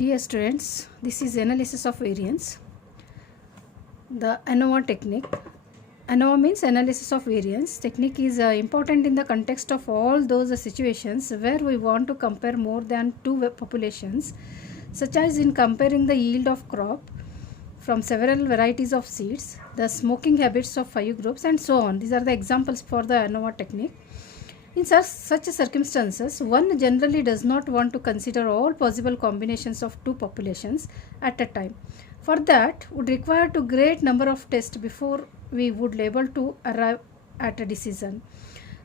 Dear students, this is analysis of variance. The ANOVA technique. ANOVA means analysis of variance. Technique is important in the context of all those situations where we want to compare more than two populations, such as in comparing the yield of crop from several varieties of seeds, the smoking habits of 5 groups, and so on. These are the examples for the ANOVA technique. In such circumstances, one generally does not want to consider all possible combinations of two populations at a time. For that, would require to great number of tests before we would be able to arrive at a decision.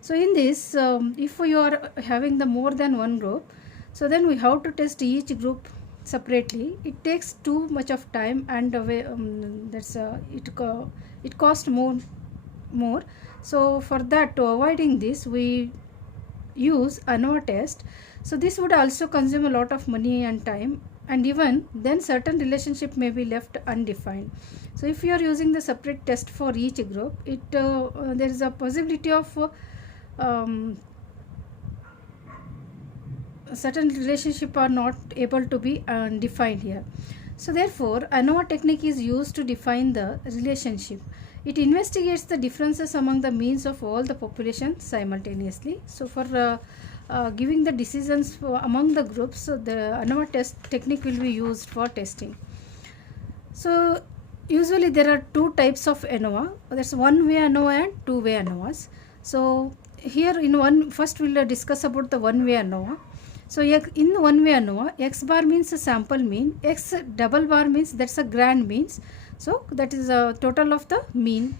So in this, if you are having the more than one group, so then we have to test each group separately. It takes too much of time, and it costs more. So for that, to avoiding this, we use ANOVA test. So this would also consume a lot of money and time, and even then certain relationship may be left undefined. So if you are using the separate test for each group, there is a possibility of certain relationship are not able to be defined here. So therefore, ANOVA technique is used to define the relationship. It investigates the differences among the means of all the population simultaneously. So for giving the decisions among the groups, so the ANOVA test technique will be used for testing. So usually there are two types of ANOVA. There's one-way ANOVA and two-way ANOVAs. So here first we'll discuss about the one-way ANOVA. So in one-way ANOVA, X bar means a sample mean, X double bar means that's a grand means. So that is a total of the mean.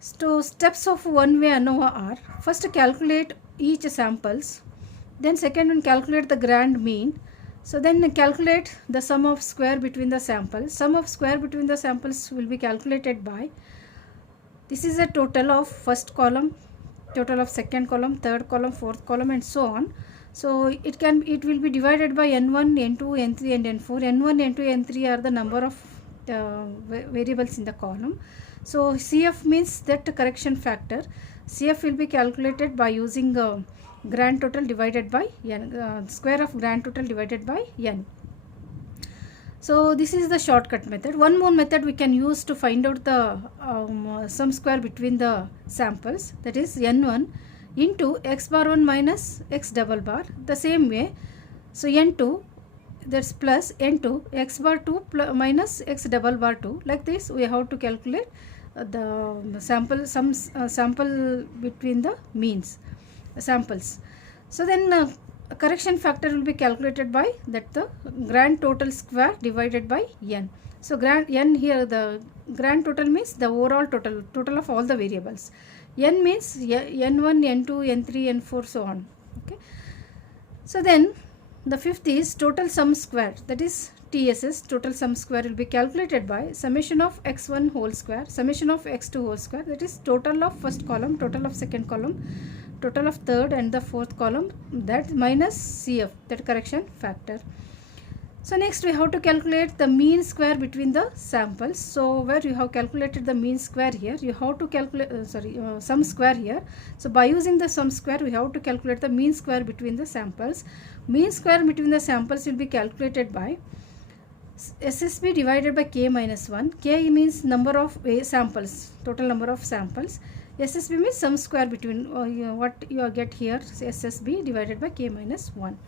So steps of one-way ANOVA are: first calculate each samples, then second one calculate the grand mean. So then calculate the sum of square between the samples. Sum of square between the samples will be calculated by, this is a total of first column, total of second column, third column, fourth column, and so on. So it will be divided by n1, n2, n3, and n4. n1, n2, n3 are the number of variables in the column. So CF means that correction factor. CF will be calculated by using grand total divided by n, square of grand total divided by n. So this is the shortcut method. One more method we can use to find out the sum square between the samples, that is n1 into x bar 1 minus x double bar. The same way, so n2, that's plus n2 x bar 2 minus x double bar 2. Like this we have to calculate the sample between the means samples. So then correction factor will be calculated by that the grand total square divided by n. So grand n here, the grand total means the overall total of all the variables. N means n1, n2, n3, n4, so on. Okay. So then the fifth is total sum square, that is TSS, total sum square will be calculated by summation of x1 whole square, summation of x2 whole square, that is total of first column, total of second column, total of third and the fourth column, that minus CF, that correction factor. So next we have to calculate the mean square between the samples. So where you have calculated the mean square here, you have to calculate sum square here. So by using the sum square, we have to calculate the mean square between the samples. Mean square between the samples will be calculated by SSB divided by k minus 1. K means number of samples, total number of samples. SSB means sum square between what you get here, SSB divided by k minus 1.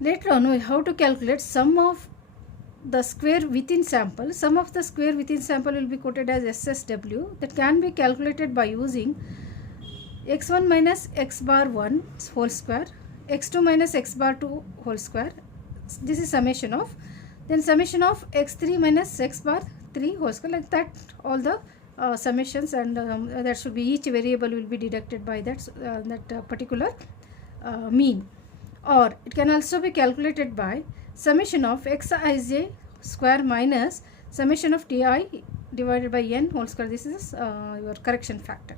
Later on, we have to calculate sum of the square within sample. Sum of the square within sample will be quoted as SSW. That can be calculated by using x1 minus x bar 1 whole square, x2 minus x bar 2 whole square. This is summation of. Then summation of x3 minus x bar 3 whole square. Like that, all the summations, and that should be each variable will be deducted by that particular mean. Or it can also be calculated by summation of xij square minus summation of ti divided by n whole square. This is your correction factor.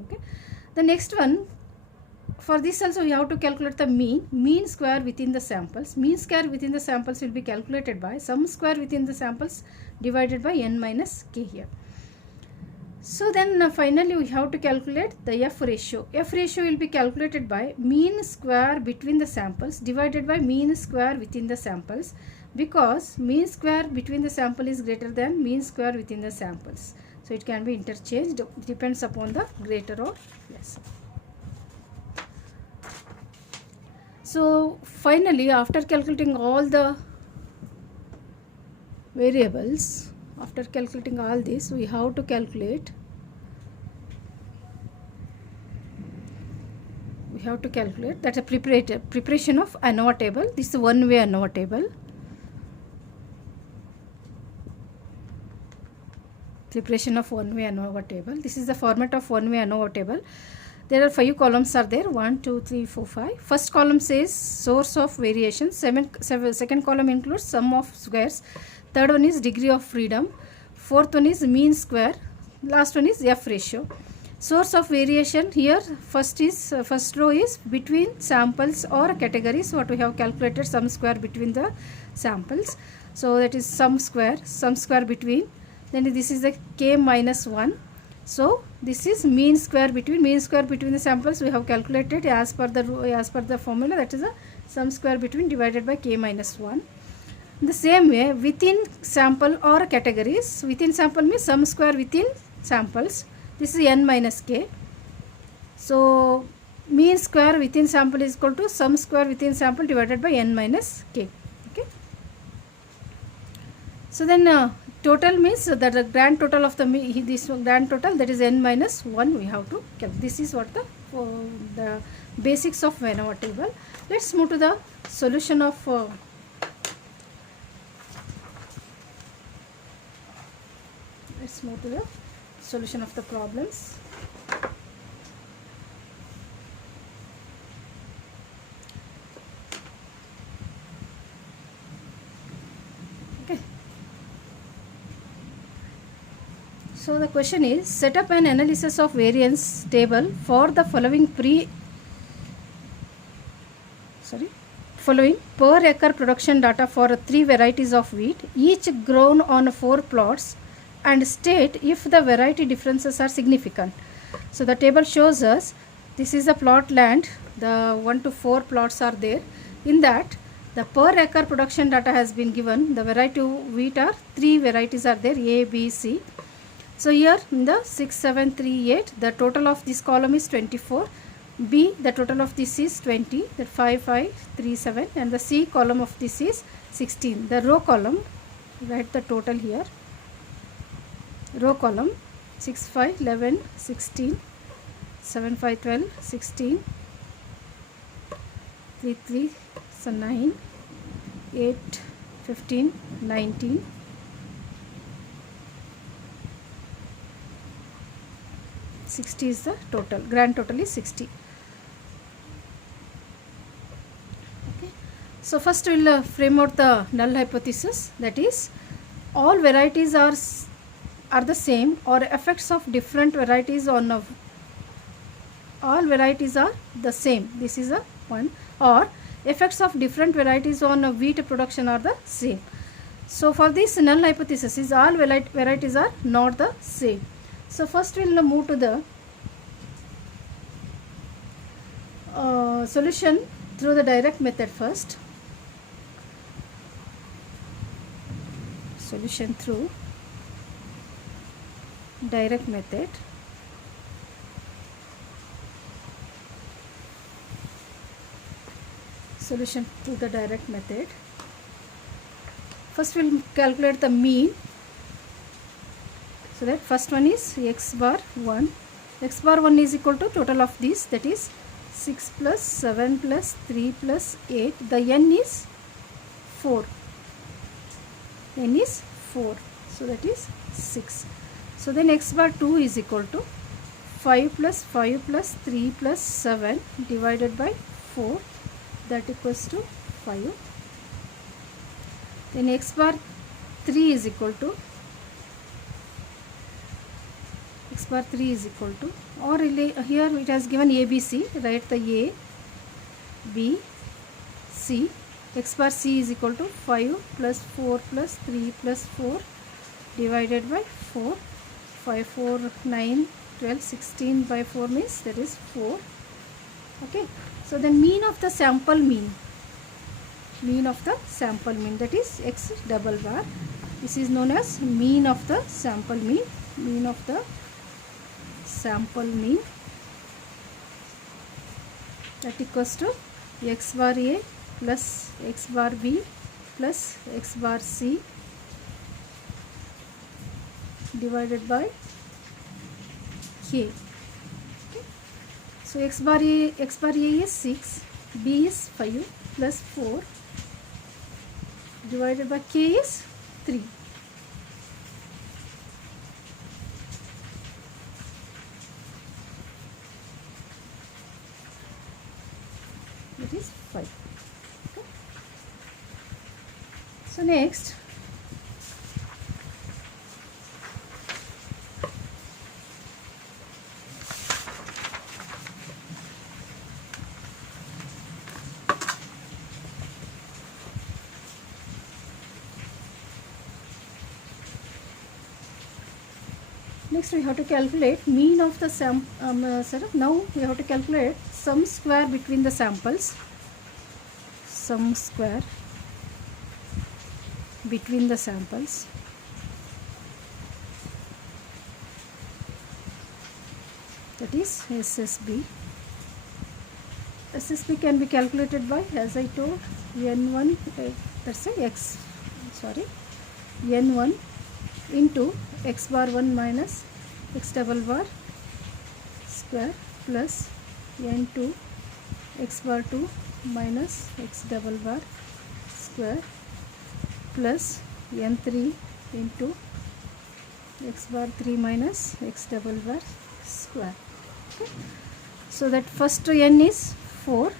Okay. The next one, for this also you have to calculate the mean square within the samples. Mean square within the samples will be calculated by sum square within the samples divided by n minus k here. So then finally we have to calculate the F ratio. F ratio will be calculated by mean square between the samples divided by mean square within the samples, because mean square between the sample is greater than mean square within the samples. So it can be interchanged, depends upon the greater or lesser. So finally, after calculating all the variables, after calculating all this, we have to calculate that a preparation of ANOVA table. This is one-way ANOVA table. Preparation of one-way ANOVA table. This is the format of one-way ANOVA table. There are 5 columns are there, 1, 2, 3, 4, 5. First column says source of variation. Second column includes sum of squares. Third one is degree of freedom. Fourth one is mean square. Last one is F ratio. Source of variation here, first row is between samples or categories. What we have calculated, sum square between the samples. So that is sum square between. Then this is the k minus 1. So this is mean square between the samples. We have calculated as per the formula, that is a sum square between divided by k minus 1. In the same way, within sample or categories, within sample means sum square within samples. This is n minus k. So mean square within sample is equal to sum square within sample divided by n minus k. Okay. So then total means that the grand total of this grand total, that is n minus 1, we have to calculate. This is what the basics of ANOVA table. Let's move to the solution of the problems. Okay. So the question is, set up an analysis of variance table for the following per acre production data for 3 varieties of wheat, each grown on 4 plots, and state if the variety differences are significant. So the table shows us, this is the plot land, the 1 to 4 plots are there. In that, the per acre production data has been given. The variety of wheat are 3 varieties are there, A, B, C. So here in the 6, 7, 3, 8, the total of this column is 24. B, the total of this is 20, that 5, 5, 3, 7, and the C column of this is 16. The row column, write the total here. Row column 6, 5, 11, 16, 7, 5, 12, 16, 3, 3, so 9, 8, 15, 19, 60 is the total, grand total is 60. Okay. So first we will frame out the null hypothesis, that is all varieties are the same, or effects of different varieties on all varieties are the same. This is a one. Or effects of different varieties on wheat production are the same. So for this null hypothesis is all varieties are not the same. So first we will move to the solution through the direct method first. Solution through direct method. Solution to the direct method. First we will calculate the mean. So that first one is x bar 1. X bar 1 is equal to total of these, that is 6 plus 7 plus 3 plus 8. The n is 4. N is 4. So that is 6. So then x bar 2 is equal to 5 plus 5 plus 3 plus 7 divided by 4, that equals to 5. Then x bar 3 is equal to or here it has given A, B, C, write the A, B, C. X bar C is equal to 5 plus 4 plus 3 plus 4 divided by 4. 5, 4, 9, 12, 16 by 4 means that is 4. Okay, so the mean of the sample mean that is x double bar. This is known as mean of the sample mean. That equals to x bar A plus x bar B plus x bar C divided by k. Okay. So x bar A is 6, B is 5 plus 4 divided by k is 3. That is 5. Okay. So next, we have to calculate mean of the now we have to calculate sum square between the samples. Sum square between the samples. That is SSB. SSB can be calculated by, as I told, N1 N1 into x bar 1 minus x double bar square plus N2 x bar 2 minus x double bar square plus N3 into x bar 3 minus x double bar square. Okay. So that first n is 4,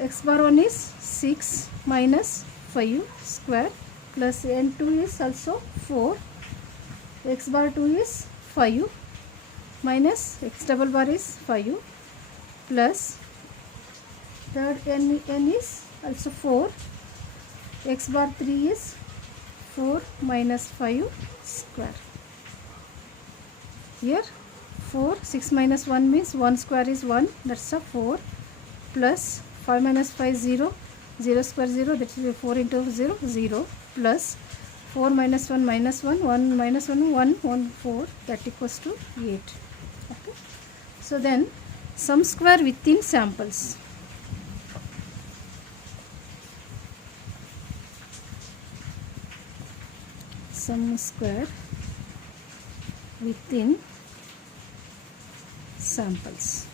x bar 1 is 6 minus 5 square plus N2 is also 4, x bar 2 is 5 minus x double bar is 5 plus third n is also 4, x bar 3 is 4 minus 5 square. Here 4, 6 minus 1 means 1 square is 1, that's a 4 plus 5 minus 5 0, 0 square 0, that is 4 into 0, 0 plus 4 minus 1 minus 1, 1 minus 1, 1, 1, 4, that equals to 8. Okay. So then sum square within samples. Sum square within samples.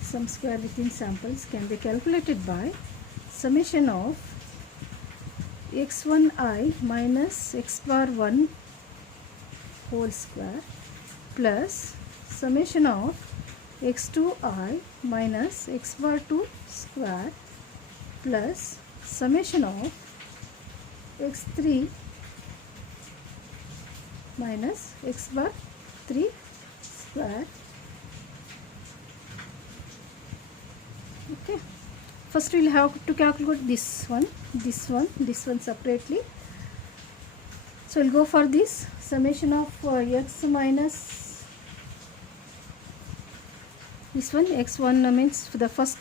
Sum square within samples can be calculated by summation of x1I minus x bar 1 whole square plus summation of x2I minus x bar 2 square plus summation of x3 minus x bar 3 square. Okay. First we will have to calculate this one separately. So we will go for this summation of x minus this one, x1 means the first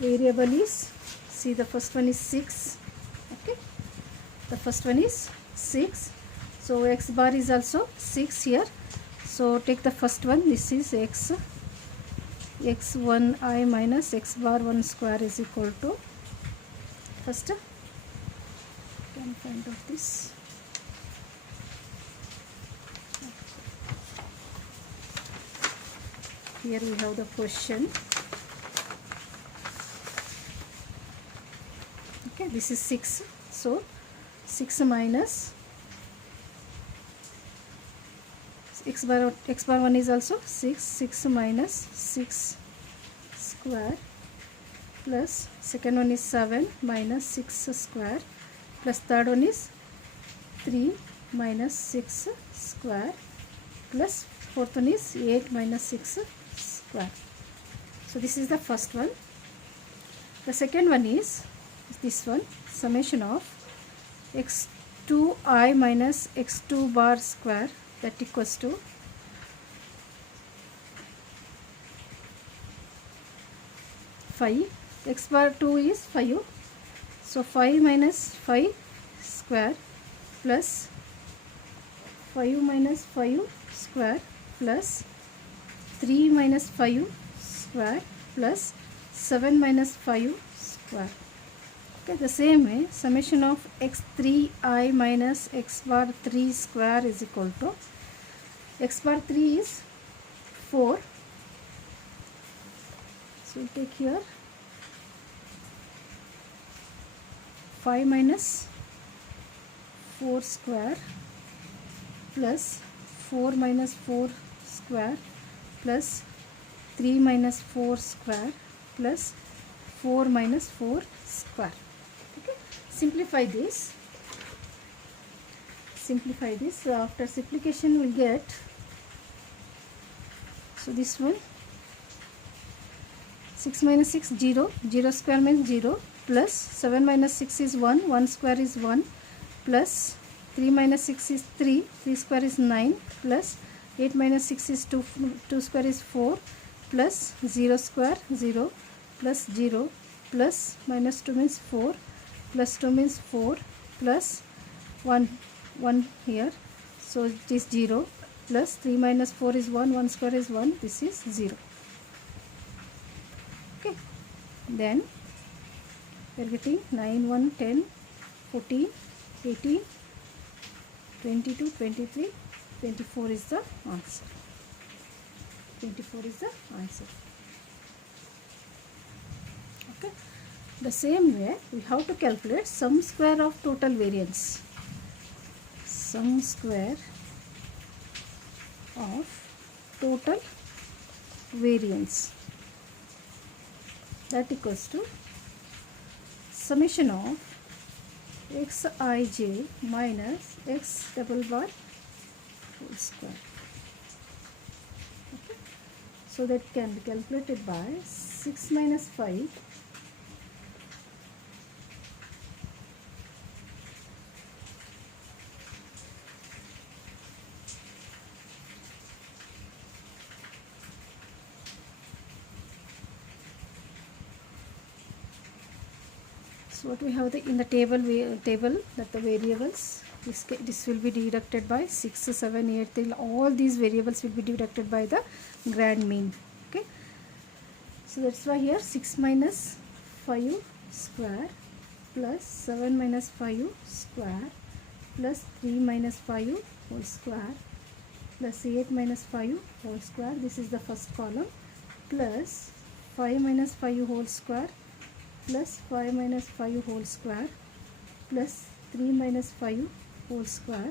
variable is, see the first one is 6. Okay, the first one is 6, so x bar is also 6 here. So take the first one, this is x1I minus x bar 1 square is equal to, first can find out this. Here we have the question. Okay, this is 6, so 6 minus x bar 1 is also 6, 6 minus 6 square plus second one is 7 minus 6 square plus third one is 3 minus 6 square plus fourth one is 8 minus 6 square. So this is the first one. The second one is this one, summation of 2i minus x2 bar square, that equals to 5. X bar 2 is 5. So 5 minus 5 square plus 5 minus 5 square plus 3 minus 5 square plus 7 minus 5 square. Okay, the same way summation of x3i minus x bar 3 square is equal to x bar 3 is 4. So we take here 5 minus 4 square plus 4 minus 4 square plus 3 minus 4 square plus 4 minus 4 square. Okay, simplify this. After simplification we'll get, so this one 6 minus 6 0, 0 square means 0, plus 7 minus 6 is 1, 1 square is 1, plus 3 minus 6 is 3, 3 square is 9, plus 8 minus 6 is 2, 2 square is 4, plus 0 square 0, plus 0, plus minus 2 means 4, plus 2 means 4, plus 1 here, so it is 0, plus 3 minus 4 is 1, 1 square is 1, this is 0. Okay, then we are getting 9, 1, 10, 14, 18, 22, 23, 24 is the answer. 24 is the answer. Okay, the same way we have to calculate sum square of total variance. Sum square of total variance, that equals to summation of xij minus x double bar whole square. Okay, so that can be calculated by 6 minus 5 So what we have in the table that the variables, this will be deducted by 6, 7, 8 till all these variables will be deducted by the grand mean. Okay, so that's why here 6 minus 5 square plus 7 minus 5 square plus 3 minus 5 whole square plus 8 minus 5 whole square, this is the first column, plus 5 minus 5 whole square plus 5 minus 5 whole square plus 3 minus 5 whole square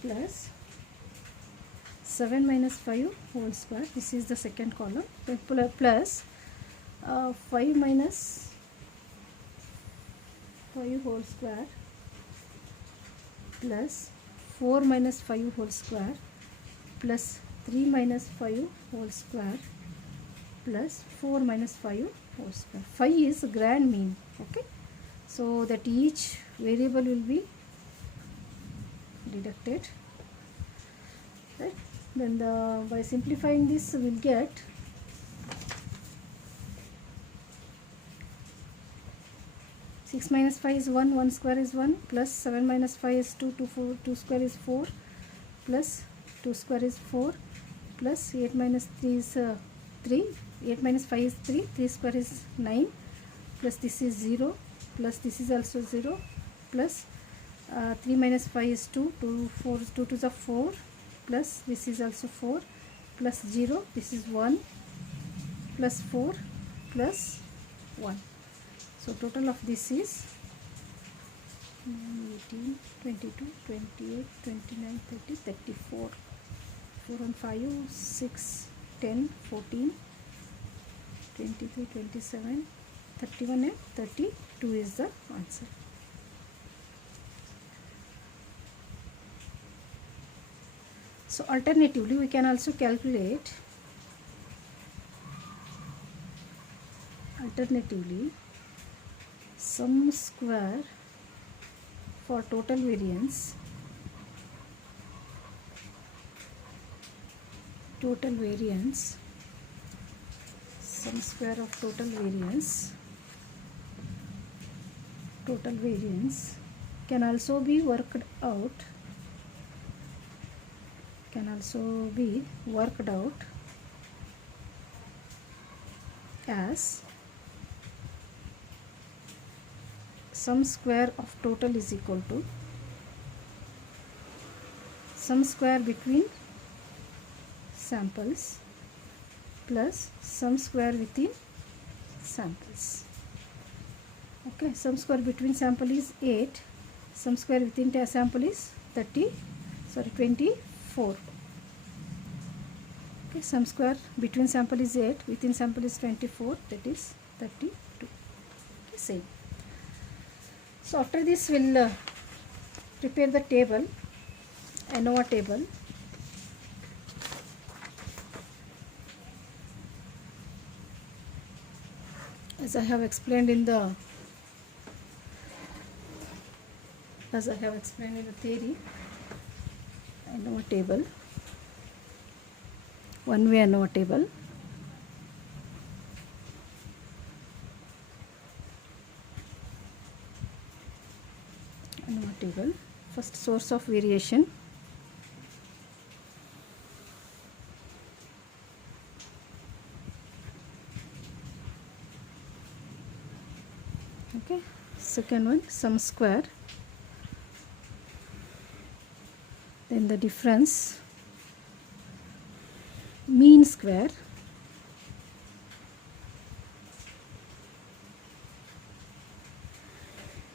plus 7 minus 5 whole square, this is the second column, plus 5 minus 5 whole square plus 4 minus 5 whole square plus 3 minus 5 whole square plus 4 minus 5 whole square. 5 is grand mean. Okay, so that each variable will be deducted, right? Then by simplifying this we will get six minus 5 is 1, 1 square is 1, plus 7 minus 5 is 2, 2 square is 4, plus 2 square is 4, plus 8 minus 3 is 3, 8 minus 5 is 3, 3 square is 9, plus this is 0, plus this is also 0, plus 3 minus 5 is 2, 2 to the 4, plus this is also 4, plus 0, this is 1, plus 4, plus 1. So total of this is 18, 22, 28, 29, 30, 34. 4 and 5, 6, 10, 14, 23, 27, 31 and 32 is the answer. So alternatively we can also calculate sum square for total variance sum square of total variance can also be worked out as sum square of total is equal to sum square between samples plus sum square within samples. Okay, sum square between sample is 8, sum square within sample is 24. Okay, sum square between sample is 8, within sample is 24, that is 32. Okay, same. So after this we'll prepare the table, ANOVA table. As I have explained in the theory, ANOVA table, one-way ANOVA table. ANOVA table. First, source of variation. Okay. Second one, sum square. Then the difference, mean square.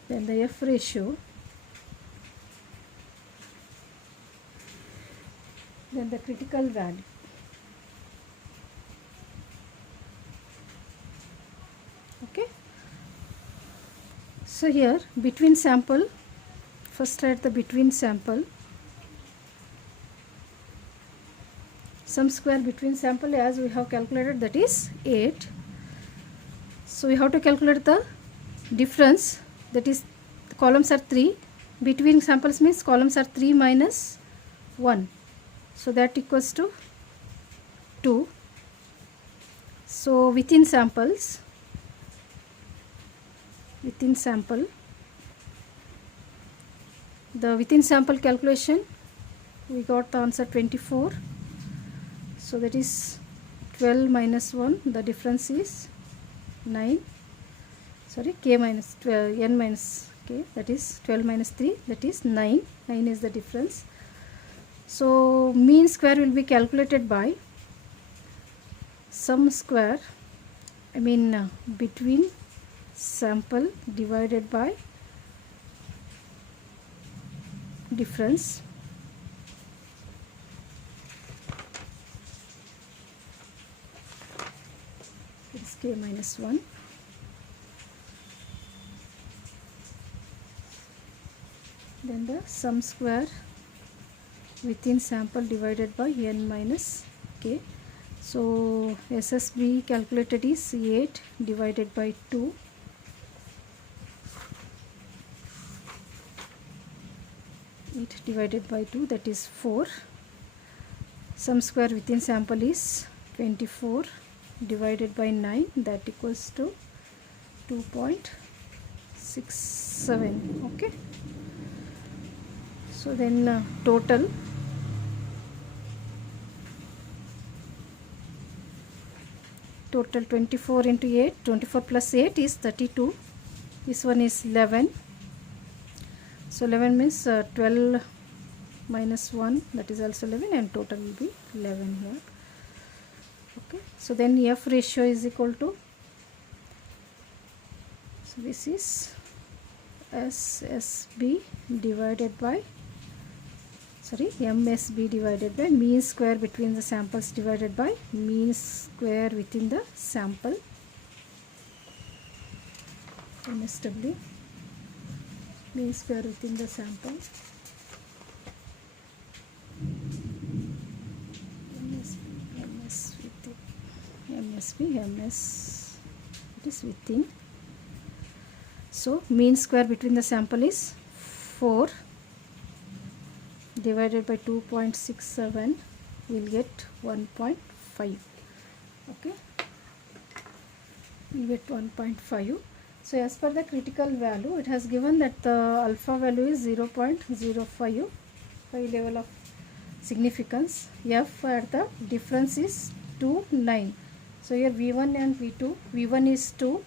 Then the F ratio. Then the critical value. Okay. So here between sample, first write the between sample. Sum square between sample, as we have calculated, that is 8. So we have to calculate the difference, that is the columns are 3. Between samples means columns are 3 minus 1. So that equals to 2. So within sample, the within sample calculation, we got the answer 24. So that is 12 minus 1, the difference is 9. Sorry, k minus 12, n minus k, that is 12 minus 3, that is 9. 9 is the difference. So mean square will be calculated by sum square, between sample divided by difference. It's k minus 1. Then the sum square within sample divided by n minus k. So SSB calculated is 8 divided by 2. Divided by 2, that is 4. Sum square within sample is 24 divided by 9, that equals to 2.67. okay. So then total total 24 into 8, 24 plus 8 is 32. This one is 11. So 11 means 12 minus 1, that is also 11, and total will be 11 here. Okay, so then F ratio is equal to, so this is SSB divided by, MSB divided by mean square between the samples divided by mean square within the sample, MSW, mean square within the sample, MS, it is within. So mean square between the sample is 4 divided by 2.67, we'll get 1.5. Okay, we'll get 1.5. So as per the critical value, it has given that the alpha value is 0.05 level of significance. F at the difference is 2, 9. So here V1 and V2, V1 is 2,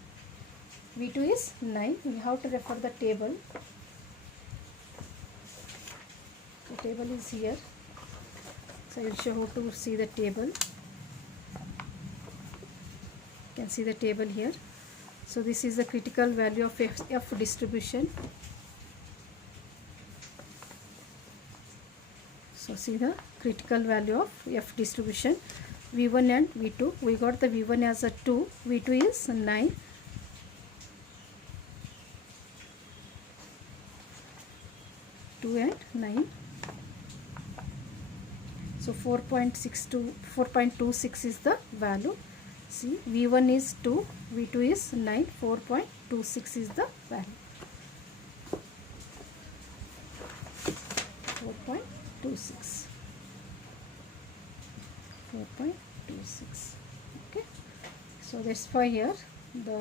V2 is 9. We have to refer the table. The table is here. So I will show how to see the table. You can see the table here. So this is the critical value of F distribution. So see the critical value of F distribution, V1 and V2. We got the V1 as a 2, V2 is 9. And 9. So 4.26 is the value. See, V1 is 2, V2 is 9, 4.26 is the value. 4.26. 4.26. Okay. So that's why here the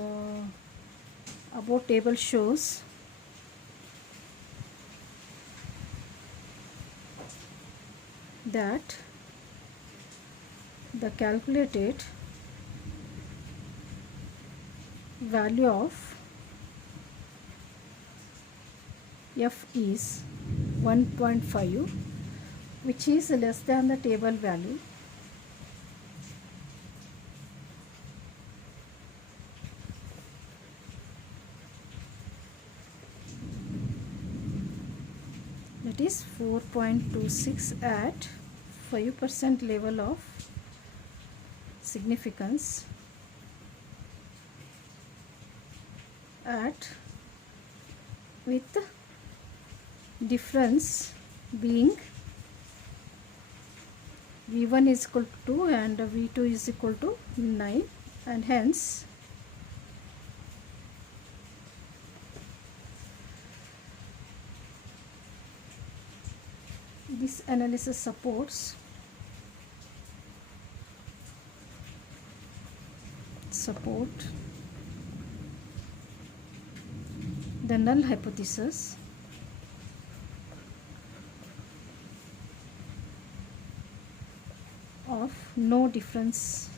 above table shows that the calculated value of F is 1.5, which is less than the table value. That is 4.26 at 5% level of significance, at with difference being V1 is equal to 2 and V2 is equal to 9, and hence this analysis supports the null hypothesis of no difference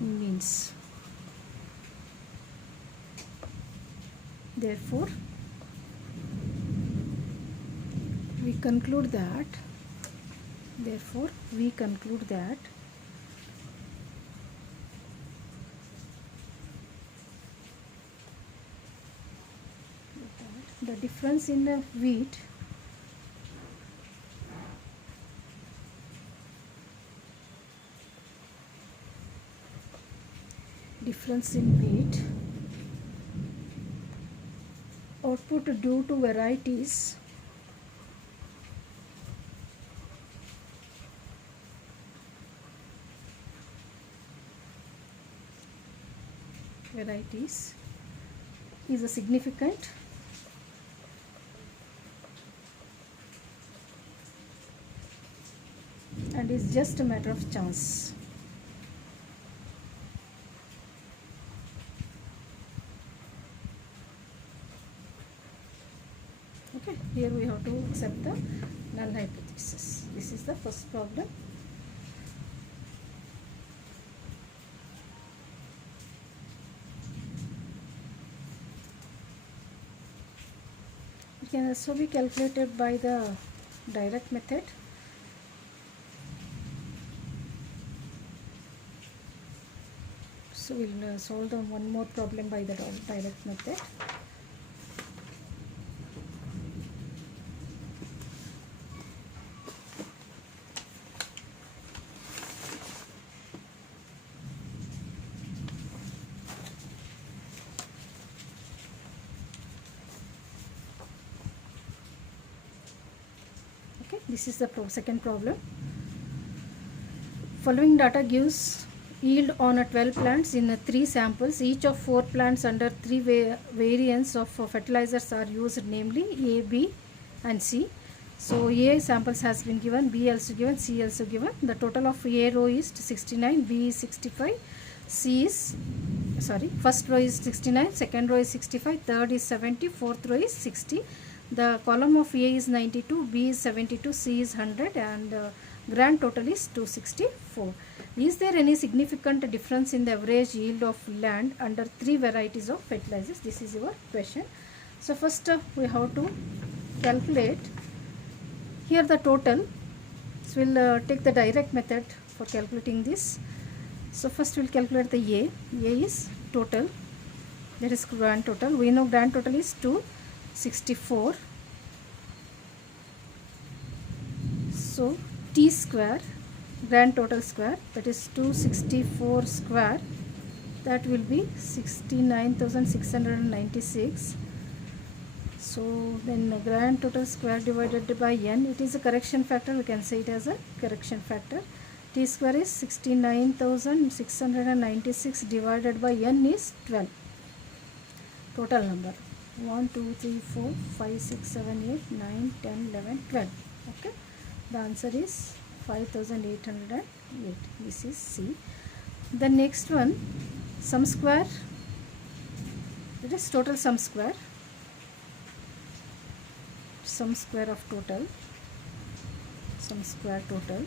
in means. Therefore, we conclude that the difference in the weight output due to varieties is a significant and is just a matter of chance. Okay, here we have to accept the null hypothesis. This is the first problem. It can also be calculated by the direct method. So we'll solve one more problem by the direct method. Okay, this is the second problem. Following data gives yield on 12 plants in 3 samples. Each of 4 plants under 3 variants of fertilizers are used, namely A, B and C. So A samples has been given, B also given, C also given. The total of A row is 69, B is 65, first row is 69, second row is 65, third is 70, fourth row is 60. The column of A is 92, B is 72, C is 100, and grand total is 264. Is there any significant difference in the average yield of land under 3 varieties of fertilizers? This is your question. So first we have to calculate here the total. So we'll take the direct method for calculating this. So first we'll calculate the A. A is total, that is grand total. We know grand total is 264. So T square, grand total square, that is 264 square, that will be 69,696. So then grand total square divided by n, it is a correction factor, we can say it as a correction factor. T square is 69,696 divided by n is 12. Total number 1, 2, 3, 4, 5, 6, 7, 8, 9, 10, 11, 12. Okay. The answer is 5,808. This is C. The next one, sum square, it is total sum square. Sum square of total, sum square total,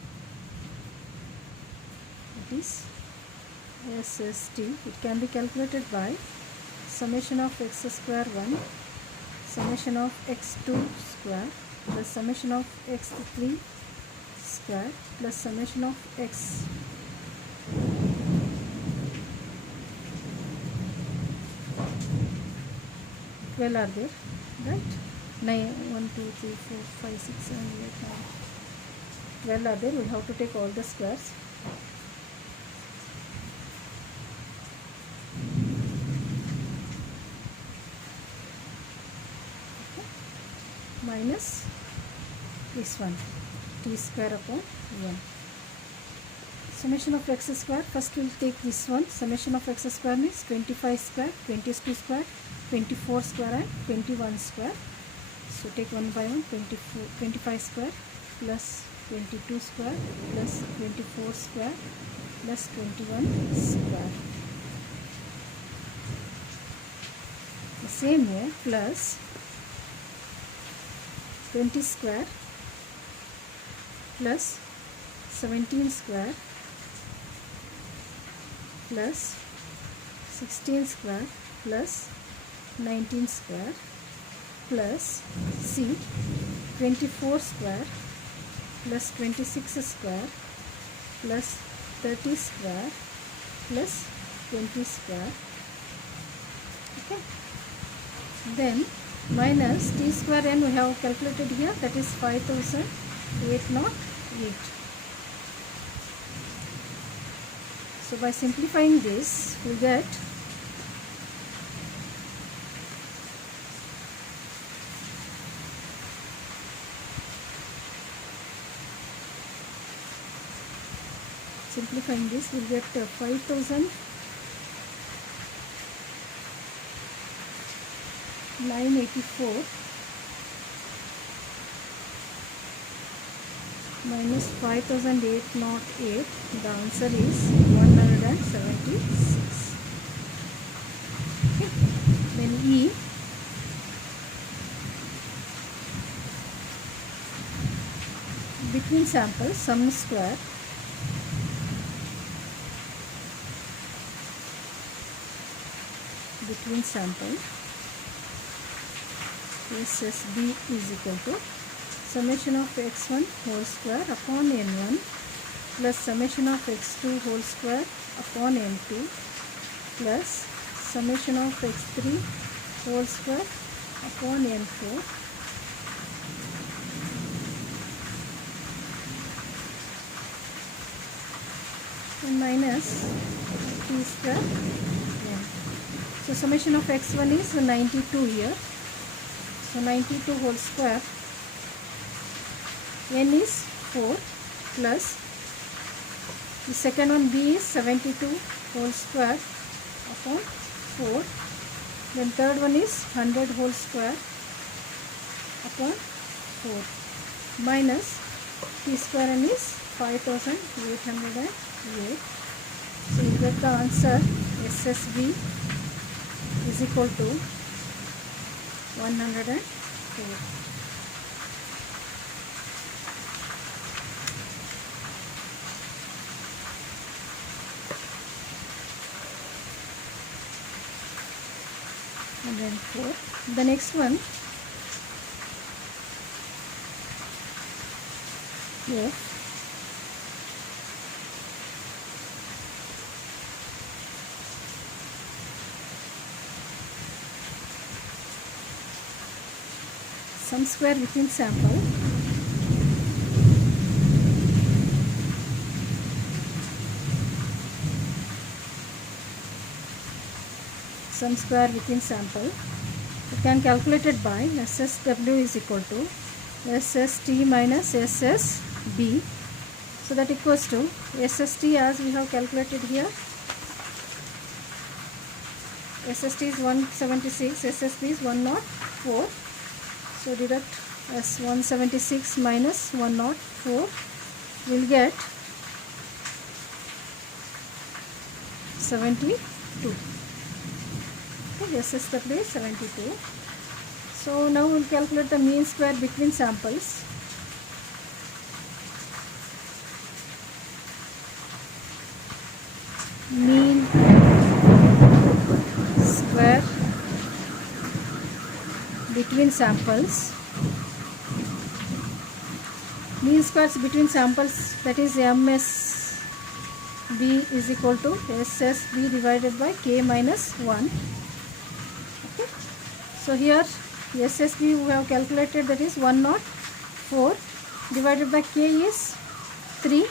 it is SST. It can be calculated by summation of x square 1, summation of x2 square plus summation of x3 square plus summation of x. Well, are there, right? 9, 1, 2, 3, 4, 5, 6, 7, 8, 9. 12 are there. We'll have to take all the squares. Okay. Minus this one, t square upon 1. Summation of x square, first we'll take this one. Summation of x square means 25 square, 22 square, 24 square and 21 square. So take one by one. 25 square plus 22 square plus 24 square plus 21 square. The same way plus 20 square plus 17 square plus 16 square plus 19 square plus C 24 square plus 26 square plus 30 square plus 20 square. Okay. Then minus t square n we have calculated here, that is 5,808. So by simplifying this we get we'll get 5,984 minus 5,808. The answer is 176. Okay. Then E, between samples sum square, between sample SSB is equal to summation of x1 whole square upon n1 plus summation of x2 whole square upon n2 plus summation of x3 whole square upon n4 and minus t square. So summation of x1 is 92 here. So 92 whole square, n is 4 plus The second one b is 72 whole square upon 4. Then third one is 100 whole square upon 4 minus t square n is 5808. So you get the answer SSB is equal to 104. The next one, F sum square within sample you can calculate it by SSW is equal to SST minus SSB. So that equals to SST as we have calculated here. SST is 176, SSB is 104. So deduct as 176 minus 104, we'll get 72. Okay, SSW is 72. So now we'll calculate the mean square between samples. Mean square between samples. Mean squares between samples, that is MSB is equal to SSB divided by K minus 1. Okay. So here SSB we have calculated, that is 104 divided by K is 3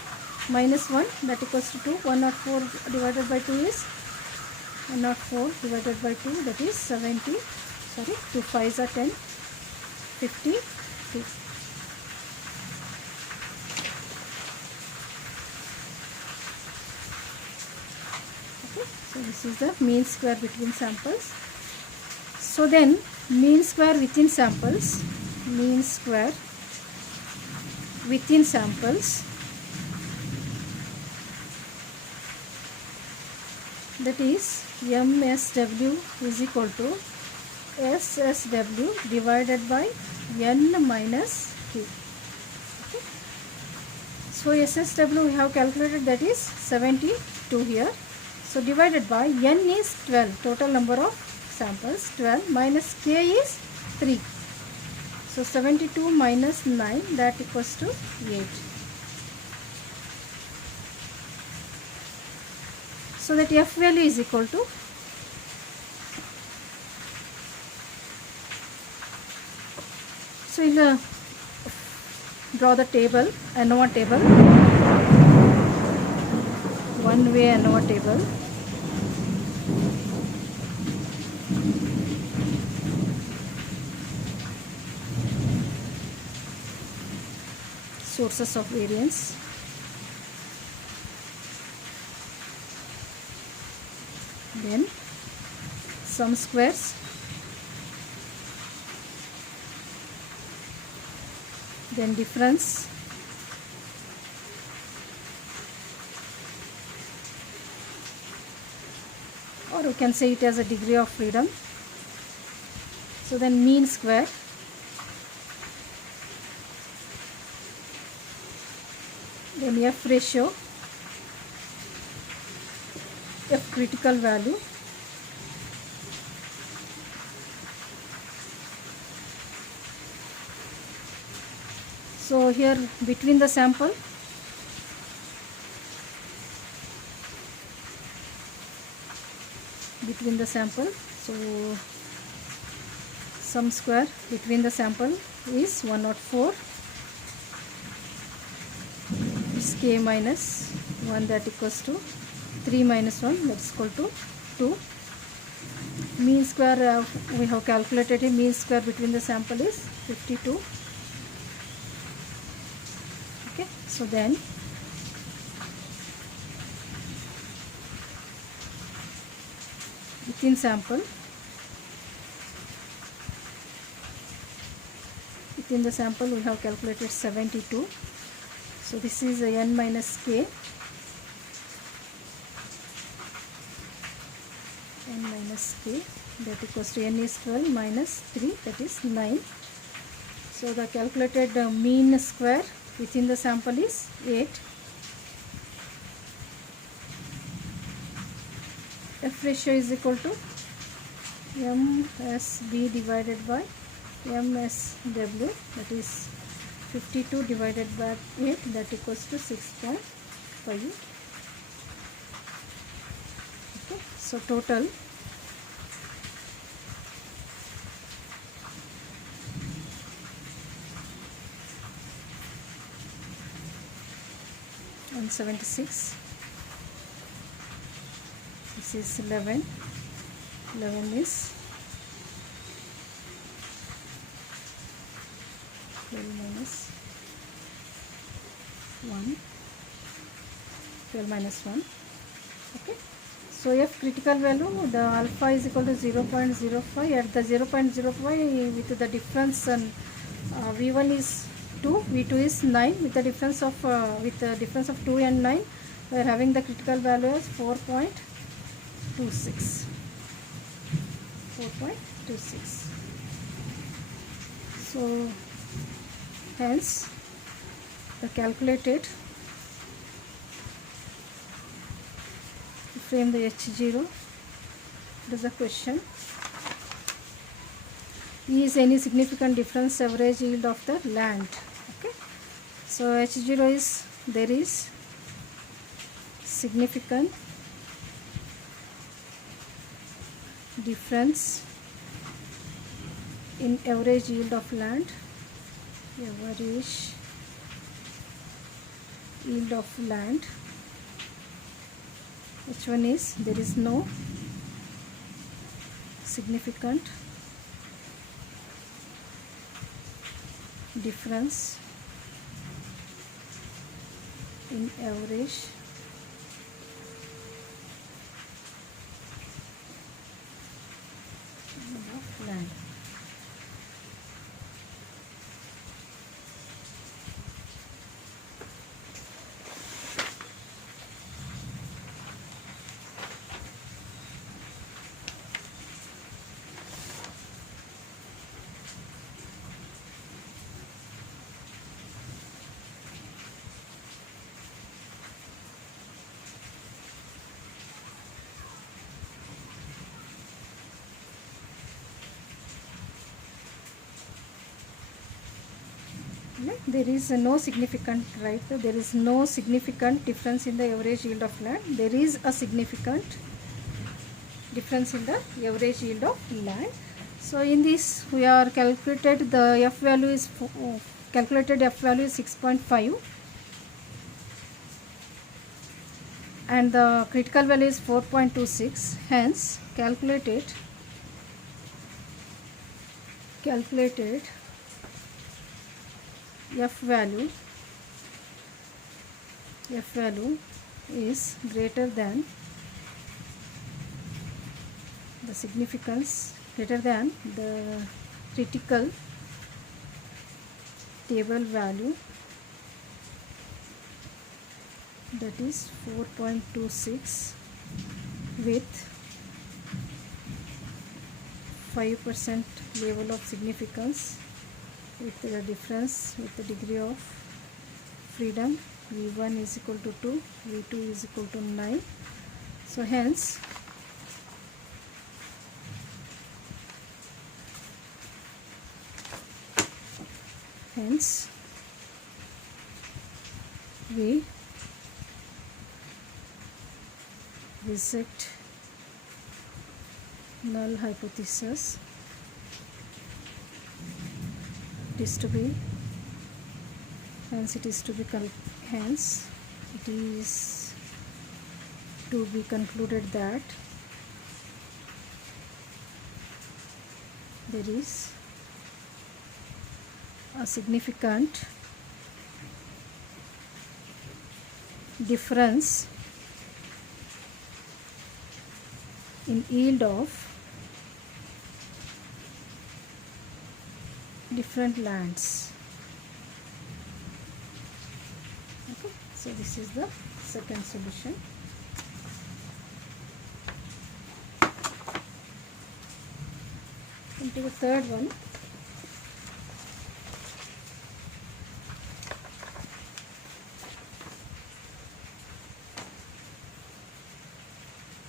minus 1, that equals to 2. 104 divided by 2 is 104 divided by 2, that is 70. 2 5s are 10, 52. Okay, so this is the mean square between samples. So then mean square within samples, that is MSW is equal to SSW divided by N minus Q. Okay. So SSW we have calculated, that is 72 here. So divided by N is 12, total number of samples 12, minus K is 3. So 72 minus 9, that equals to 8. So that F value is equal to we'll draw the table, ANOVA table, one-way ANOVA table. Sources of variance. Then sum squares. Then difference, or we can say it as a degree of freedom. So then mean square, then F ratio, F critical value, so here between the sample, so sum square between the sample is 104, is K minus 1, that equals to 3 minus 1, that is equal to 2. Mean square we have calculated, a mean square between the sample is 52. Okay, so then within sample. Within the sample we have calculated 72. So this is n minus k, n minus k, that equals to n is 12 minus 3, that is 9. So the calculated mean square within the sample is 8. F ratio is equal to MSB divided by MSW, that is 52 divided by 8, that equals to 6.5. Okay, so total on 76. This is 11. 11 is 12 minus 1. 12 minus 1. Okay. So F critical value, the alpha is equal to 0.05. At the 0.05 with the difference, V1 is 2, V2 is 9. With the difference of 2 and 9, we are having the critical value as 4.26. 4.26. So hence the calculated, frame the H0. It is a question. Is any significant difference average yield of the land? Okay. So H0 is, there is significant difference in average yield of land. Average yield of land. Which one is, there is no significant difference in average of land. There is no significant, right? There is no significant difference in the average yield of land. There is a significant difference in the average yield of land. So in this we are calculated the F value is 6.5 and the critical value is 4.26. Hence calculated F value is greater than the significance, greater than the critical table value, that is 4.26 with 5% level of significance, with the difference, with the degree of freedom. V1 is equal to 2, V2 is equal to 9. So hence we reject null hypothesis. It is to be, hence it is to be concluded that there is a significant difference in yield of different lands. Okay, so this is the second solution. Into the third one.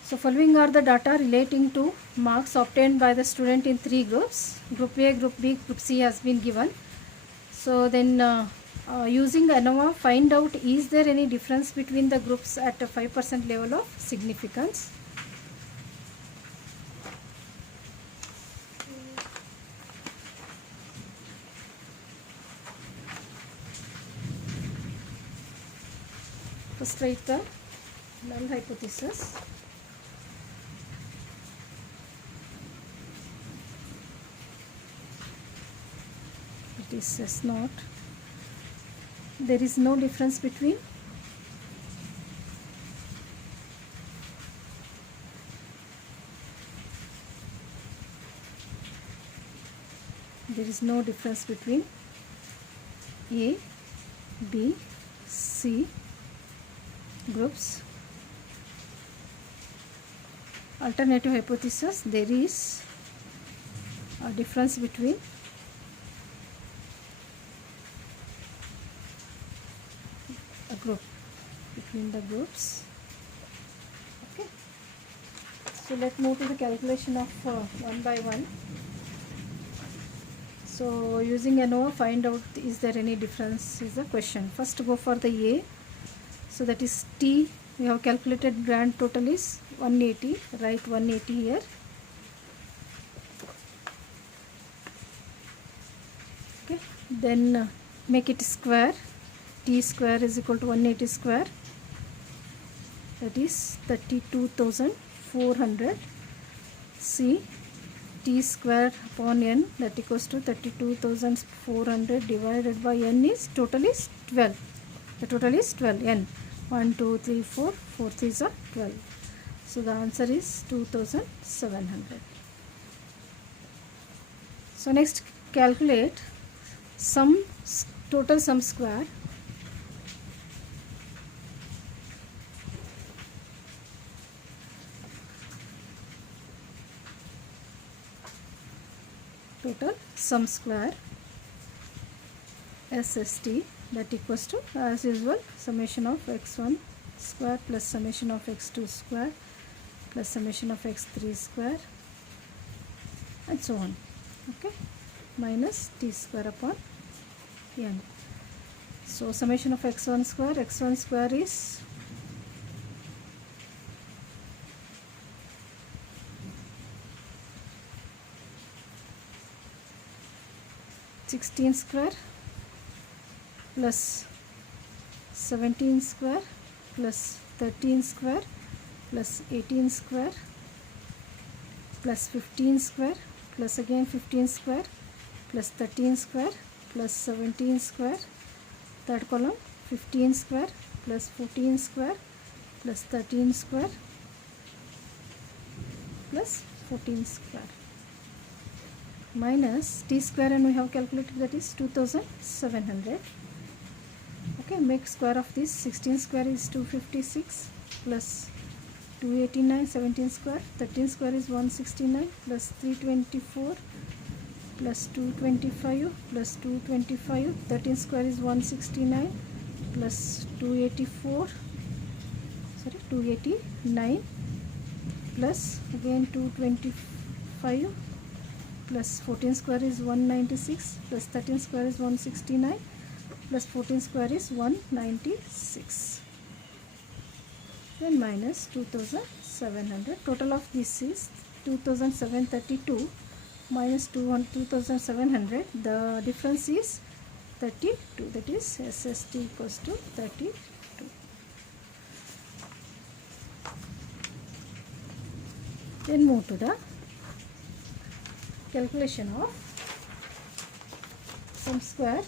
So following are the data relating to marks obtained by the student in three groups. Group A, Group B, Group C has been given. So then using ANOVA, find out is there any difference between the groups at a 5% level of significance. First write the null hypothesis. It is S0. There is no difference between A, B, C groups. Alternative hypothesis, there is a difference between the groups. Okay, so let's move to the calculation of one by one. So using ANOVA, find out is there any difference is the question. First go for the A. So that is T. We have calculated grand total is 180. Write 180 here. Okay, then make it square. T square is equal to 180 square. That is 32,400. C. T square upon n, that equals to 32,400 divided by n is total is 12. The total is 12. N 1 2 3 4 4 is a 12. So the answer is 2,700. So next calculate total sum square. Total sum square SST, that equals to, as usual, summation of x1 square plus summation of x2 square plus summation of x3 square and so on. Okay, minus t square upon n. So summation of x1 square is 16 square plus 17 square plus 13 square plus 18 square plus 15 square plus again 15 square plus 13 square plus 17 square. Third column 15 square plus 14 square plus 13 square plus 14 square minus t square, and we have calculated that is 2,700. Okay, make square of this. 16 square is 256 plus 289, 17 square, 13 square is 169 plus 324 plus 225 plus 225, 13 square is 169 plus 289 plus again 225 plus 14 square is 196 plus 13 square is 169 plus 14 square is 196, then minus 2,700. Total of this is 2,732 minus 2,700. The difference is 32, that is SST equals to 32. Then move to the calculation of sum square.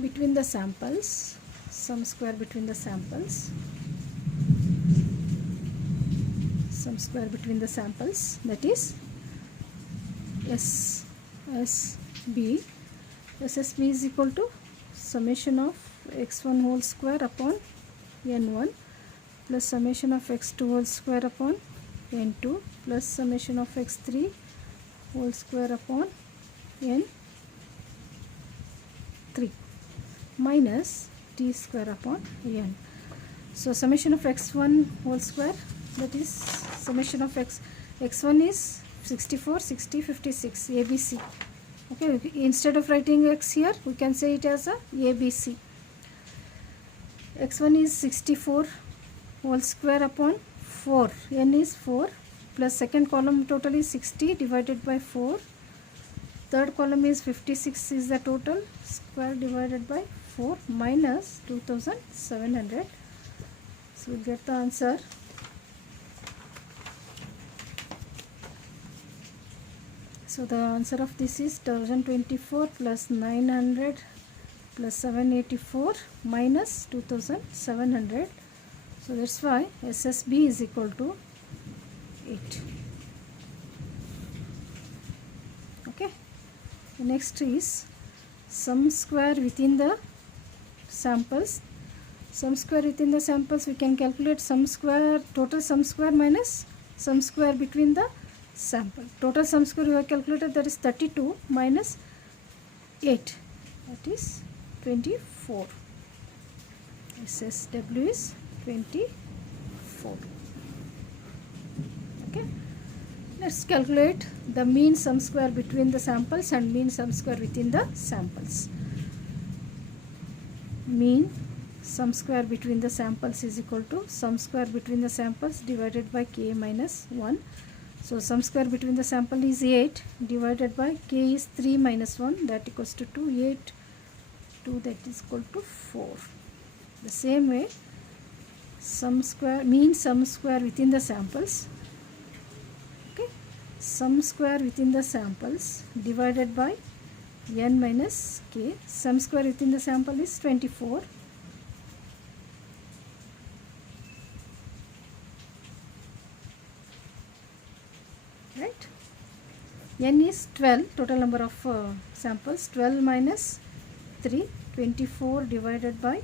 between the samples, sum square between the samples, sum square between the samples, that is SSB. SSB is equal to summation of x1 whole square upon n1 plus summation of x2 whole square upon n2 plus summation of x3 whole square upon n3 minus t square upon n. So summation of x1 whole square, that is summation of x1 is 64, 60, 56, ABC. Okay, instead of writing x here, we can say it as a ABC. x1 is 64 whole square upon 4, n is 4, plus second column total is 60 divided by 4, third column is 56 is the total, square divided by 4 minus 2700. So we'll get the answer. So the answer of this is 1024 plus 900 plus 784 minus 2700. So that's why SSB is equal to 8. Okay. The next is sum square within the samples. Sum square within the samples, we can calculate sum square, total sum square minus sum square between the sample. Total sum square we have calculated, that is 32 minus 8, that is 24. SSW is 24. Okay. Let's calculate the mean sum square between the samples and mean sum square within the samples. Mean sum square between the samples is equal to sum square between the samples divided by k minus 1. So sum square between the sample is 8 divided by k is 3 minus 1, that equals to 2, 8, 2, that is equal to 4. The same way, sum square, mean sum square within the samples, okay, sum square within the samples divided by n minus k. Sum square within the sample is 24. Right? N is 12, total number of samples, 12 minus 3, 24 divided by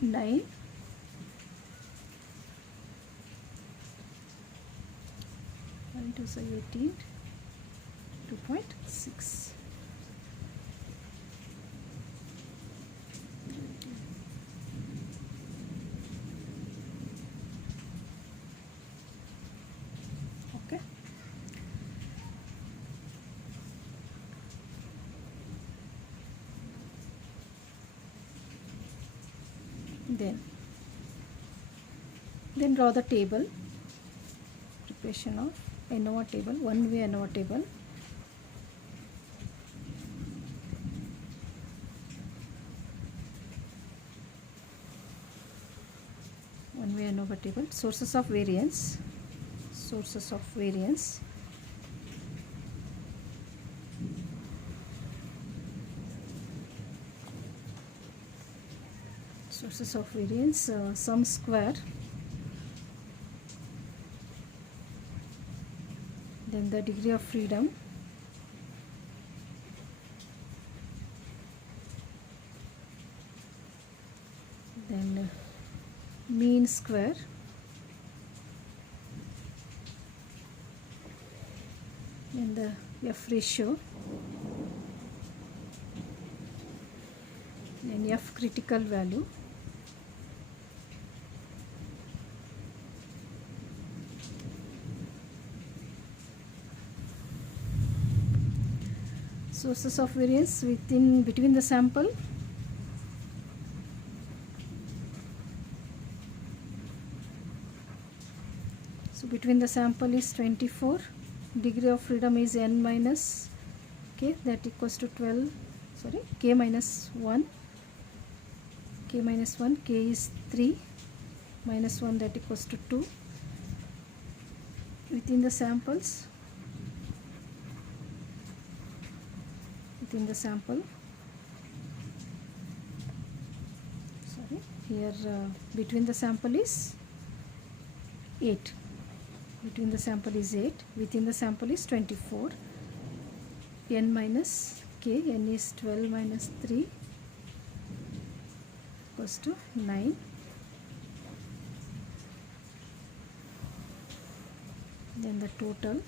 9. 1 2 say 18, 2.6. Okay. Then draw the table, preparation of ANOVA table, one-way ANOVA table. One-way ANOVA table, sources of variance, sources of variance. Sources of variance, sum square, then the degree of freedom, then mean square, then the F ratio, then F critical value, sources of variance between the sample, so between the sample is 24, degree of freedom is n minus k, that equals to 12, sorry, k minus 1, k minus 1, k is 3 minus 1, that equals to 2. Within the samples, within the sample, here between the sample is 8, between the sample is 8, within the sample is 24, n minus k, n is 12 minus 3 equals to 9, then the total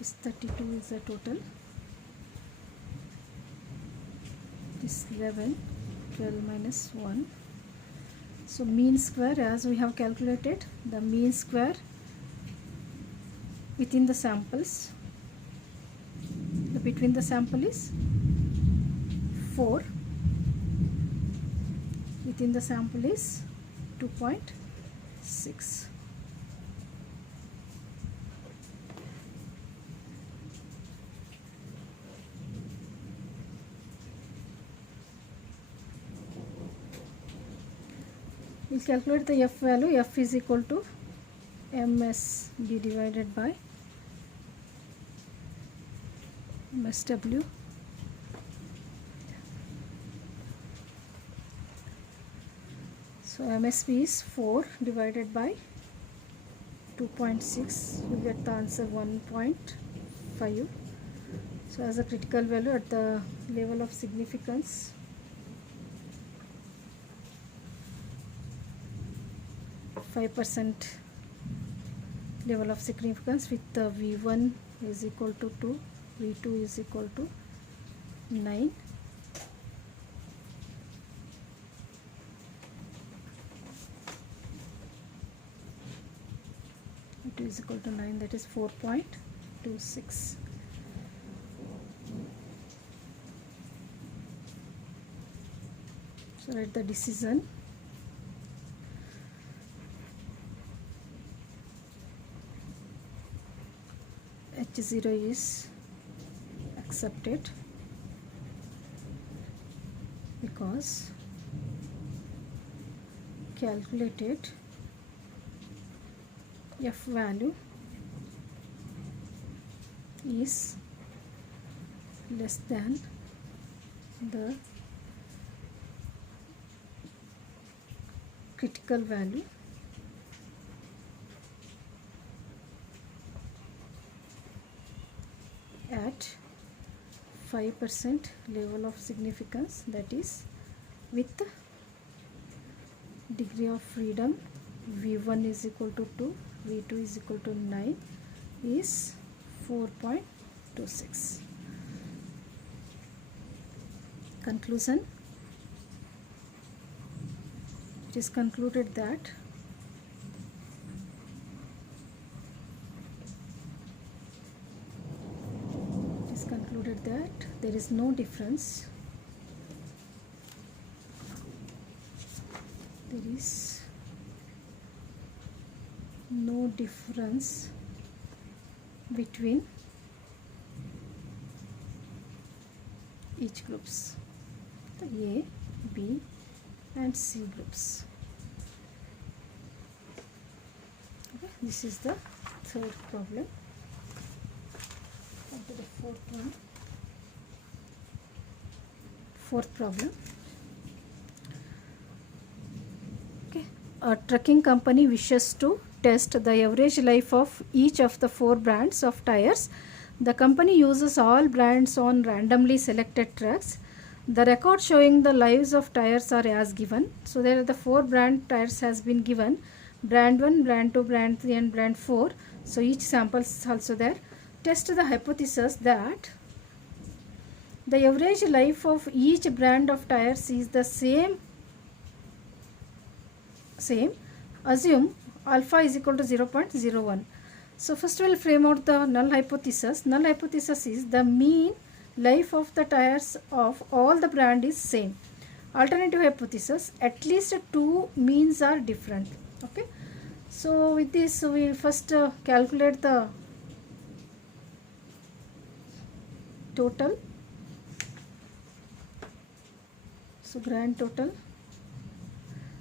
is 32 is the total, this 11, 12 minus 1. So mean square, as we have calculated, the mean square within the samples, between the sample is 4, within the sample is 2.6. We'll calculate the f value. F is equal to MSD divided by MSW. So MSB is 4 divided by 2.6. You get the answer 1.5. So as a critical value at the level of significance, 5% level of significance with the V1 is equal to 2, V2 is equal to 9. V2 is equal to 9, that is 4.26. So write the decision. H0 is accepted because calculated F value is less than the critical value at 5% level of significance, that is with degree of freedom V1 is equal to 2, V2 is equal to 9, is 4.26. Conclusion: it is concluded that there is no difference. There is no difference between each groups, the A, B and C groups. Okay, this is the third problem. Come to the fourth one. Fourth problem. Okay, a trucking company wishes to test the average life of each of the 4 brands of tires. The company uses all brands on randomly selected trucks. The record showing the lives of tires are as given. So there are the 4 brand tires has been given, brand 1, brand 2, brand 3 and brand 4. So each sample is also there. Test the hypothesis that the average life of each brand of tires is the same. Assume alpha is equal to 0.01. So first we will frame out the null hypothesis. Null hypothesis is the mean life of the tires of all the brand is same. Alternative hypothesis, at least 2 means are different. Okay. So with this we will first calculate the total. So grand total.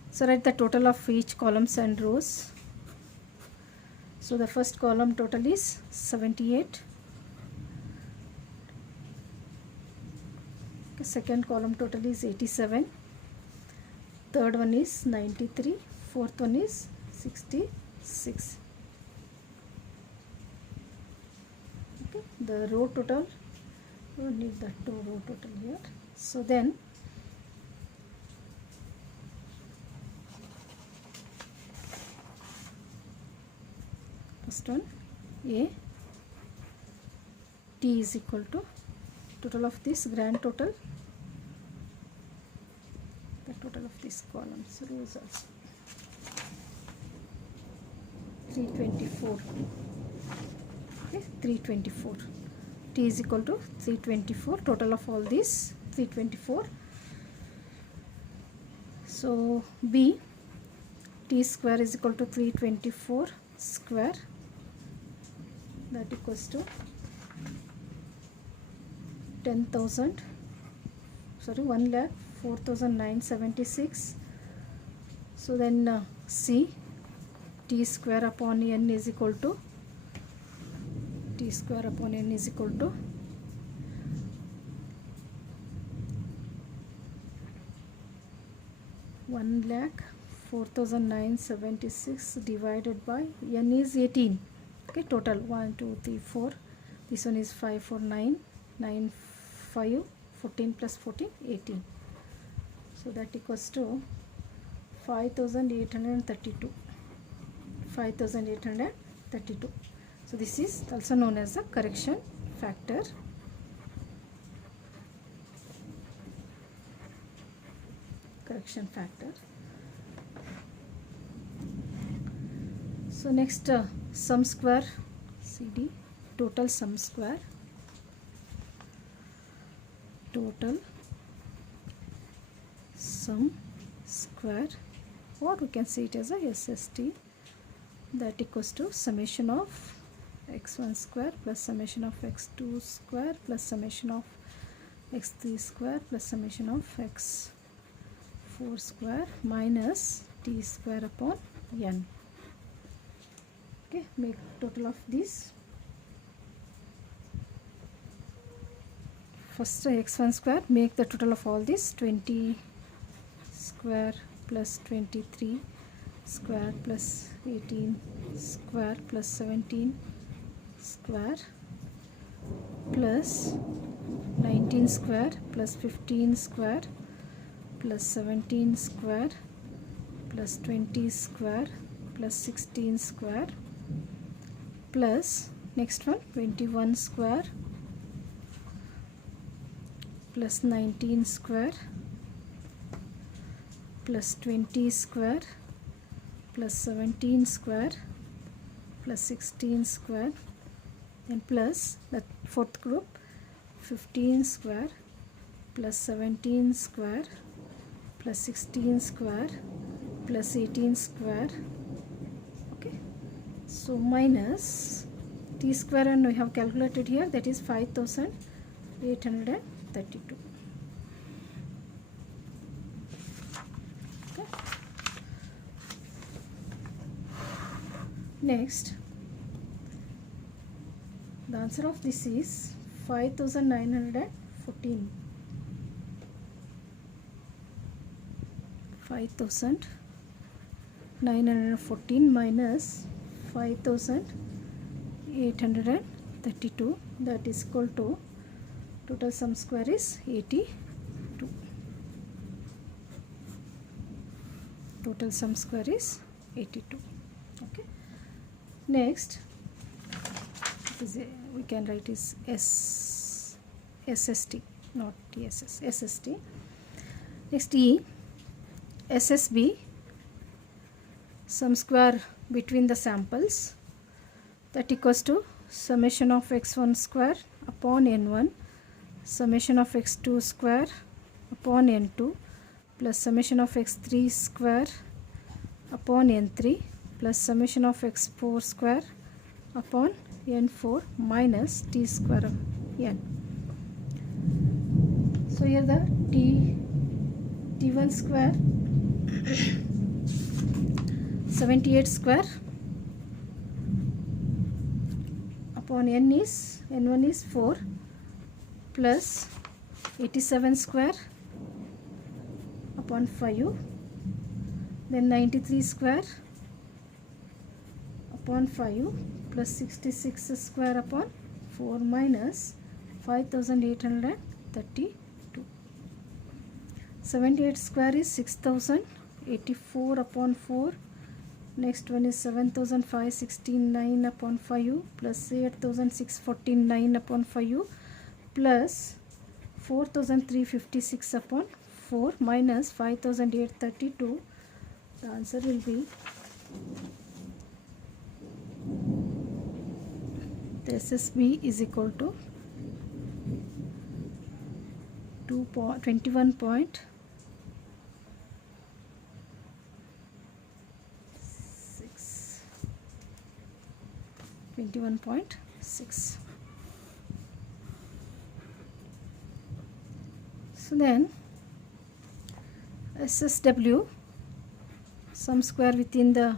So write the total of each columns and rows. So the first column total is 78. Second column total is 87, third one is 93, fourth one is 66. Okay, the row total, we don't need that two row total here. So then first one, A, T is equal to total of this grand total, the total of this columns rows also 324. Okay, 324. T is equal to 324, total of all these 324. So B, T square is equal to 324 square, that equals to 10,000, sorry, 1,04,976. So then C, T square upon N is equal to, T square upon N is equal to 1,04,976 divided by N is 18. Okay, total 1, 2, 3, 4. This one is 5, 4, 9, 9, 5, 14 plus 14, 18. So that equals to 5,832. 5,832. So this is also known as the correction factor. Correction factor. So next sum square, CD, total sum square, total sum square, or we can see it as a SST, that equals to summation of x1 square plus summation of x2 square plus summation of x3 square plus summation of x4 square minus t square upon n. Okay, make total of these. First x1 square, make the total of all this, 20 square plus 23 square plus 18 square plus 17 square plus 19 square plus 15 square plus 17 square plus 20 square plus 16 square plus next one 21 square plus 19 square plus 20 square plus 17 square plus 16 square, and plus the fourth group 15 square plus 17 square plus 16 square plus 18 square. Okay, so minus t square, and we have calculated here, that is 5,832. Okay. Next, the answer of this is 5,914. 5,914 minus 5,832, that is equal to total sum square is 82. Total sum square is 82. Okay. Next, we can write is SST, not TSS, SST. Next, E, SSB, sum square between the samples, that equals to summation of x1 square upon n1, summation of x2 square upon n2 plus summation of x3 square upon n3 plus summation of x4 square upon n4 minus t square of n. So here the t1 square 78 square upon n1 is 4 plus 87 square upon 5, then 93 square upon 5 plus 66 square upon 4 minus 5832. 78 square is 6084 upon 4. Next one is 7569 upon 5 plus 8649 upon 5 plus 4356 upon 4 minus 5832. The answer will be the SSB is equal to 21.6. 21.6. So then SSW, sum square within the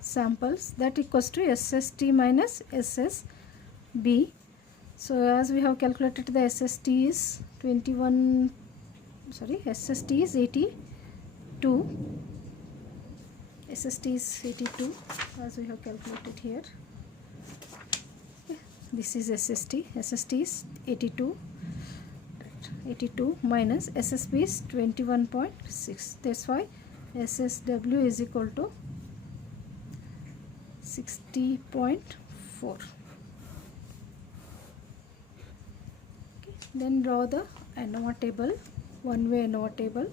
samples, that equals to SST minus SSB. So as we have calculated, the SST is 82. SST is 82 as we have calculated here. This is SST. SST is 82. 82 minus SSB is 21.6. That's why SSW is equal to 60.4. Okay. Then draw the ANOVA table, one-way ANOVA table.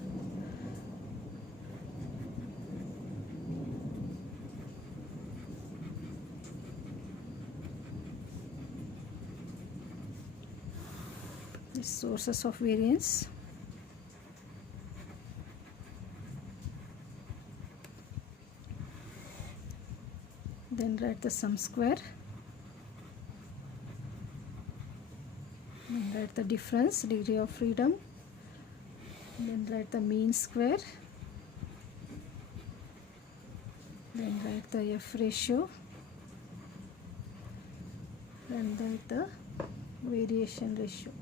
Sources of variance. Then write the sum square. Then write the difference, degree of freedom. Then write the mean square. Then write the F ratio. Then write the variation ratio.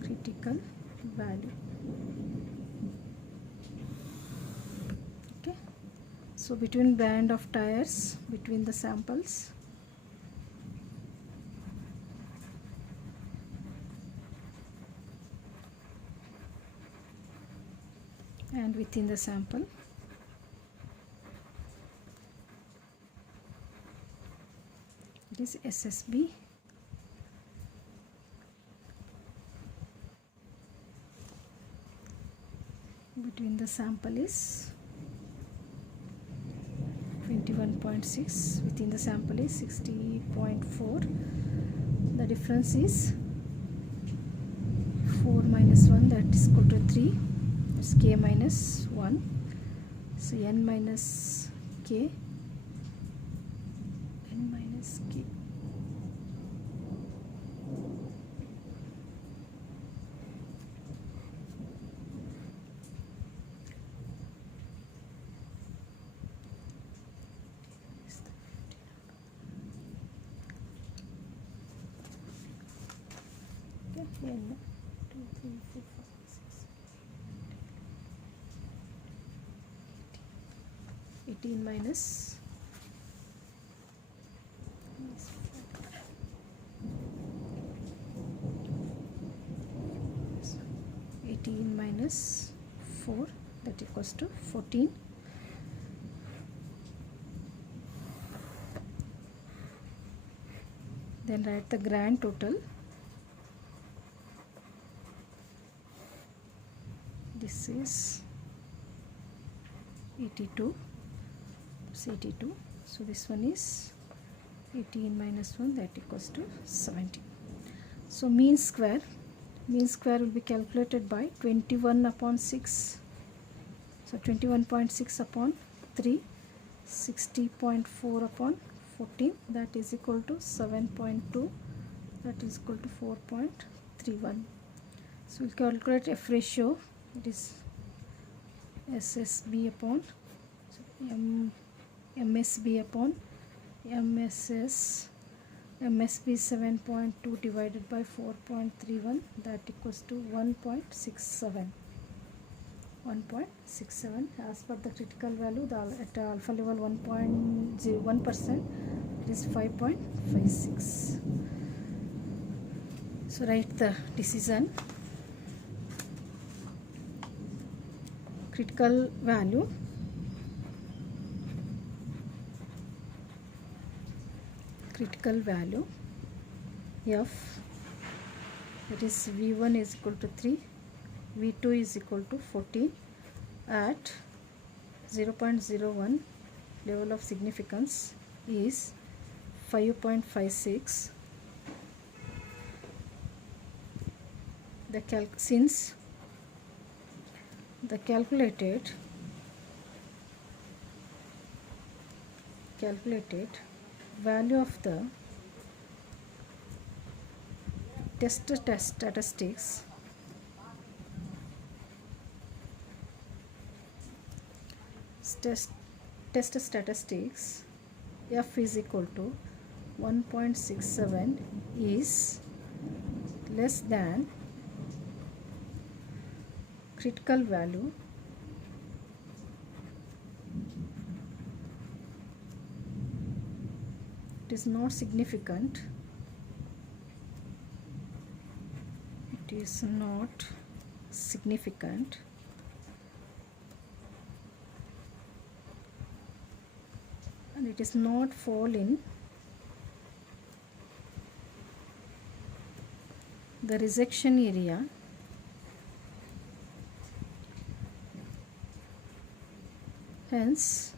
Critical value. Okay, so between band of tires between the samples, and within the sample, it is SSB. Between the sample is 21.6, within the sample is 60.4. The difference is 4 minus 1, that is equal to 3. It's k minus 1. So n minus k. N 2, 3, 4, 5, 6, 18 minus 18 minus 4, that equals to 14. Then write the grand total. This is 82. It's 82. So this one is 18 minus 1, that equals to 17. So mean square will be calculated by 21 upon 6. So 21.6 upon 3, 60.4 upon 14, that is equal to 7.2, that is equal to 4.31. So we'll calculate F ratio. It is SSB upon MSB upon MSS MSB 7.2 divided by 4.31, that equals to 1.67. 1.67 as per the critical value, at alpha level 1.01%, it is 5.56. So write the decision. Critical value F, that is V1 is equal to 3, V2 is equal to 14 at 0.01, level of significance is 5.56. Since the calculated value of the test statistics F is equal to 1.67 is less than critical value it is not significant, and it is not fall in the rejection area, hence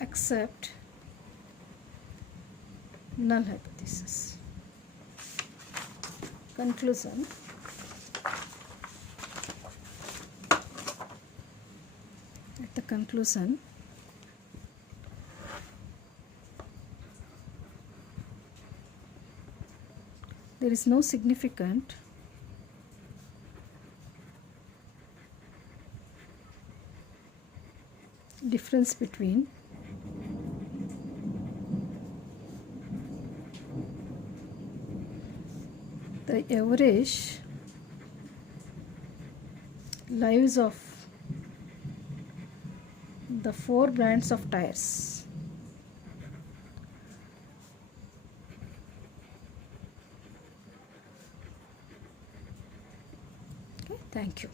accept null hypothesis. Conclusion. At the conclusion, there is no significant difference between the average lives of the 4 brands of tires. Okay, thank you.